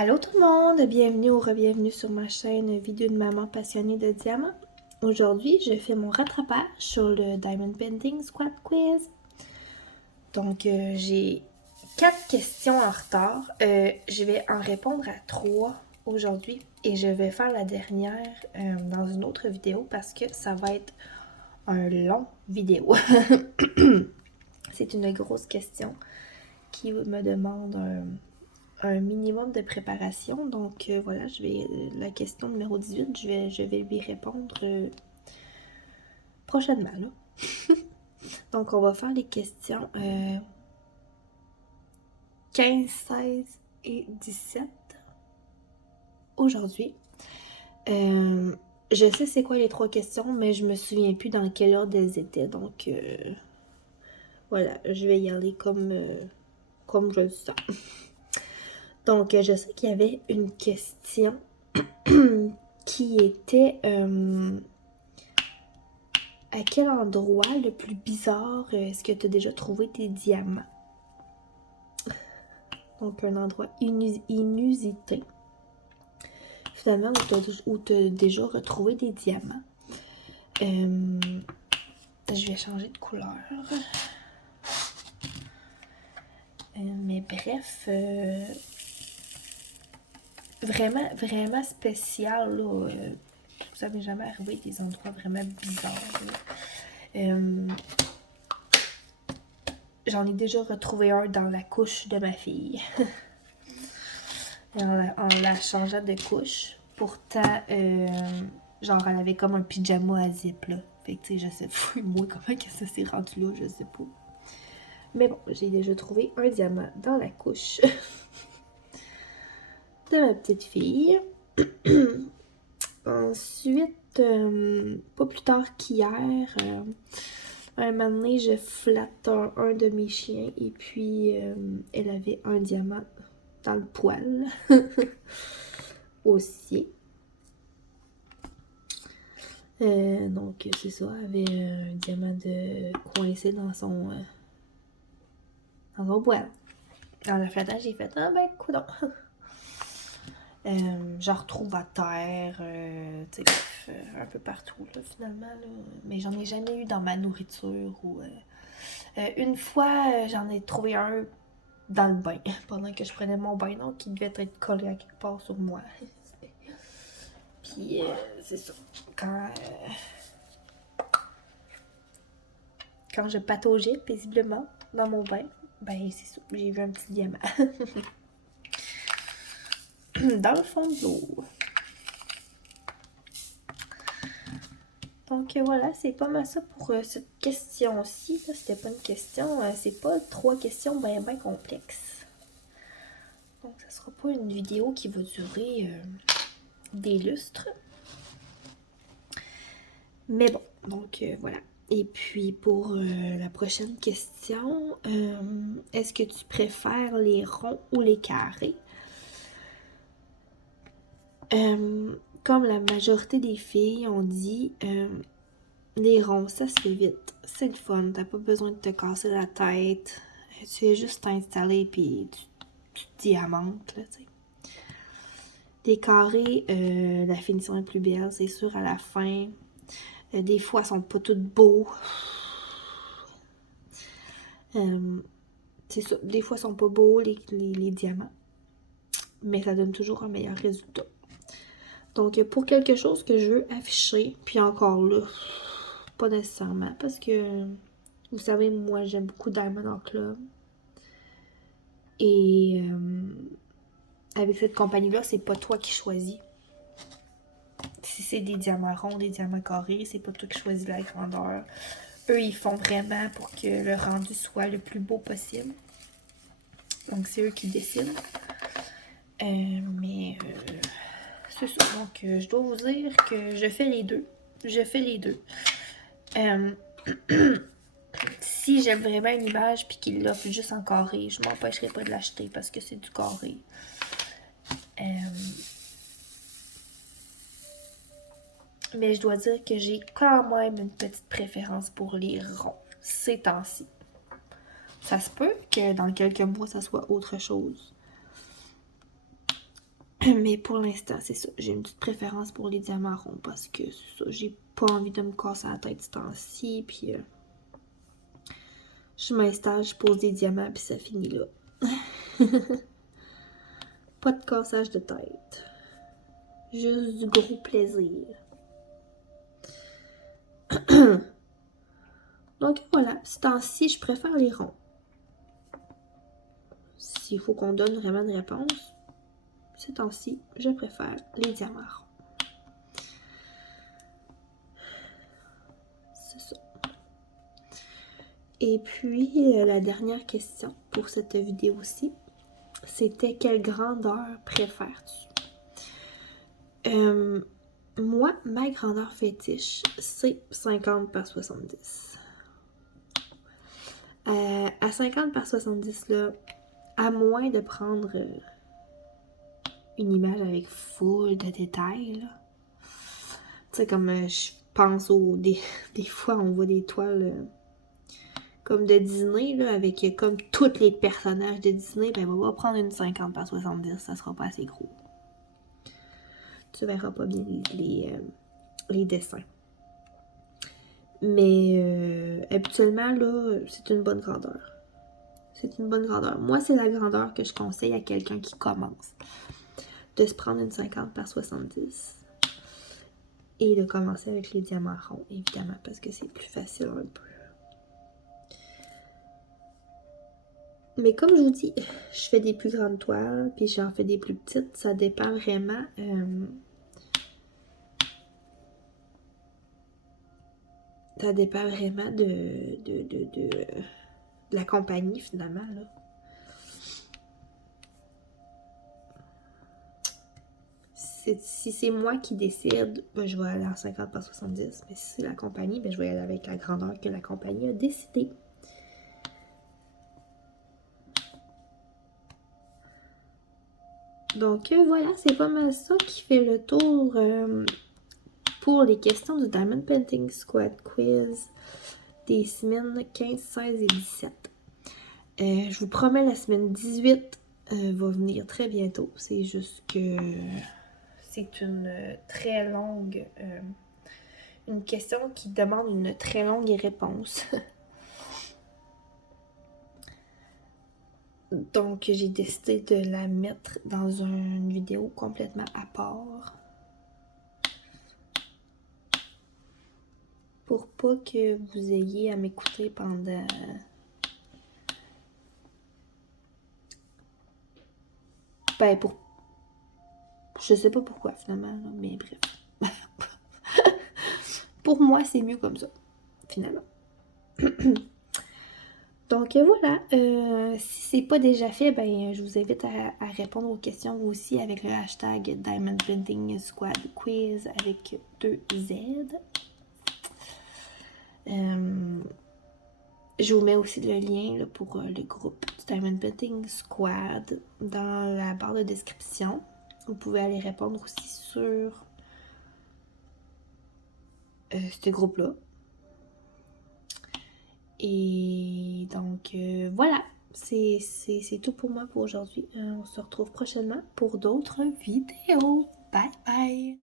Allô tout le monde, bienvenue ou re-bienvenue sur ma chaîne vidéo de maman passionnée de diamants. Aujourd'hui, je fais mon rattrapage sur le Diamond Painting Squad Quiz. Donc, j'ai 4 questions en retard. Je vais en répondre à 3 aujourd'hui et je vais faire la dernière dans une autre vidéo parce que ça va être un long vidéo. C'est une grosse question qui me demande un minimum de préparation. Donc voilà, la question numéro 18, je vais lui répondre prochainement. Là. Donc on va faire les questions 15, 16 et 17 aujourd'hui. Je sais c'est quoi les 3 questions, mais je me souviens plus dans quel ordre elles étaient. Donc voilà, je vais y aller comme je le sens. Donc je sais qu'il y avait une question qui était à quel endroit le plus bizarre est-ce que tu as déjà trouvé des diamants? Donc un endroit inusité. Finalement, où tu as déjà retrouvé des diamants. Je vais changer de couleur. Mais bref, vraiment spécial. Là, ça m'est jamais arrivé des endroits vraiment bizarres. J'en ai déjà retrouvé un dans la couche de ma fille. en la changeant de couche. Pourtant, genre, elle avait comme un pyjama à zip, là. Fait que, tu sais, je sais pas, moi, comment que ça s'est rendu là, je sais pas. Mais bon, j'ai déjà trouvé un diamant dans la couche de ma petite fille. Ensuite, pas plus tard qu'hier, un moment donné, je flatte un de mes chiens et puis elle avait un diamant dans le poil aussi. Donc c'est ça, elle avait un diamant de coincé dans son poil. Dans le flattage, j'ai fait ah ben coudonc. J'en retrouve à terre, tu sais, bref, un peu partout là, finalement. Là. Mais j'en ai jamais eu dans ma nourriture ou. Une fois, j'en ai trouvé un dans le bain pendant que je prenais mon bain, donc il devait être collé à quelque part sur moi. Puis c'est ça. Quand je pataugeais paisiblement dans mon bain, ben c'est ça, j'ai vu un petit diamant. Dans le fond de l'eau. Donc voilà, c'est pas mal ça pour cette question-ci. C'était pas une question, c'est pas 3 questions bien complexes. Donc ça sera pas une vidéo qui va durer des lustres. Mais bon, donc voilà. Et puis pour la prochaine question, est-ce que tu préfères les ronds ou les carrés? Comme la majorité des filles ont dit, les ronds, ça se fait vite. C'est le fun, t'as pas besoin de te casser la tête. Tu fais juste t'installer puis tu te diamantes, là, tu sais. Les carrés, la finition est plus belle, c'est sûr, à la fin. Des fois, ils sont pas tous beaux. C'est ça, des fois, ils sont pas beaux, les diamants. Mais ça donne toujours un meilleur résultat. Donc, pour quelque chose que je veux afficher, puis encore là, pas nécessairement, parce que, vous savez, moi, j'aime beaucoup Diamond en club. Et avec cette compagnie-là, c'est pas toi qui choisis. Si c'est des diamants ronds, des diamants carrés, c'est pas toi qui choisis la grandeur. Eux, ils font vraiment pour que le rendu soit le plus beau possible. Donc, c'est eux qui décident. Mais c'est ça. Donc, je dois vous dire que je fais les deux. Si j'aime vraiment une image puis qu'il l'offre juste en carré, je m'empêcherai pas de l'acheter parce que c'est du carré. Mais je dois dire que j'ai quand même une petite préférence pour les ronds ces temps-ci. Ça se peut que dans quelques mois, ça soit autre chose. Mais pour l'instant, c'est ça. J'ai une petite préférence pour les diamants ronds parce que c'est ça. J'ai pas envie de me casser la tête ce temps-ci. Puis je m'installe, je pose des diamants, puis ça finit là. Pas de cassage de tête. Juste du gros plaisir. Donc voilà, ce temps-ci, je préfère les ronds. S'il faut qu'on donne vraiment une réponse, ce temps-ci, je préfère les diamants ronds. C'est ça. Et puis, la dernière question pour cette vidéo-ci, c'était quelle grandeur préfères-tu? Moi, ma grandeur fétiche, c'est 50 par 70. À 50 par 70, là, à moins de prendre une image avec full de détails, là. Tu sais, comme je pense des fois, on voit des toiles comme de Disney, là, avec comme tous les personnages de Disney, ben on va prendre une 50 par 70, ça sera pas assez gros. Tu verras pas bien les dessins. Mais habituellement, là, c'est une bonne grandeur. C'est une bonne grandeur. Moi, c'est la grandeur que je conseille à quelqu'un qui commence. De se prendre une 50 par 70. Et de commencer avec les diamants ronds, évidemment, parce que c'est plus facile un peu. Mais comme je vous dis, je fais des plus grandes toiles, puis j'en fais des plus petites. Ça dépend vraiment... ça dépend vraiment de la compagnie, finalement, là. Si c'est moi qui décide, ben, je vais aller en 50 par 70. Mais si c'est la compagnie, ben, je vais aller avec la grandeur que la compagnie a décidé. Donc voilà, c'est pas mal ça qui fait le tour pour les questions du Diamond Painting Squad Quiz des semaines 15, 16 et 17. Je vous promets, la semaine 18 va venir très bientôt. C'est juste que c'est une très longue... une question qui demande une très longue réponse. Donc, j'ai décidé de la mettre dans une vidéo complètement à part. Pour pas que vous ayez à m'écouter pendant... Ben, pour... Je sais pas pourquoi, finalement, là, mais bref. Pour moi, c'est mieux comme ça, finalement. Donc voilà, si c'est pas déjà fait, ben je vous invite à répondre aux questions vous aussi avec le hashtag Diamond Painting Squad Quiz avec 2 Z. Je vous mets aussi le lien là, pour le groupe du Diamond Painting Squad dans la barre de description. Vous pouvez aller répondre aussi sur ce groupe-là. Et donc, voilà, c'est tout pour moi pour aujourd'hui. On se retrouve prochainement pour d'autres vidéos. Bye bye!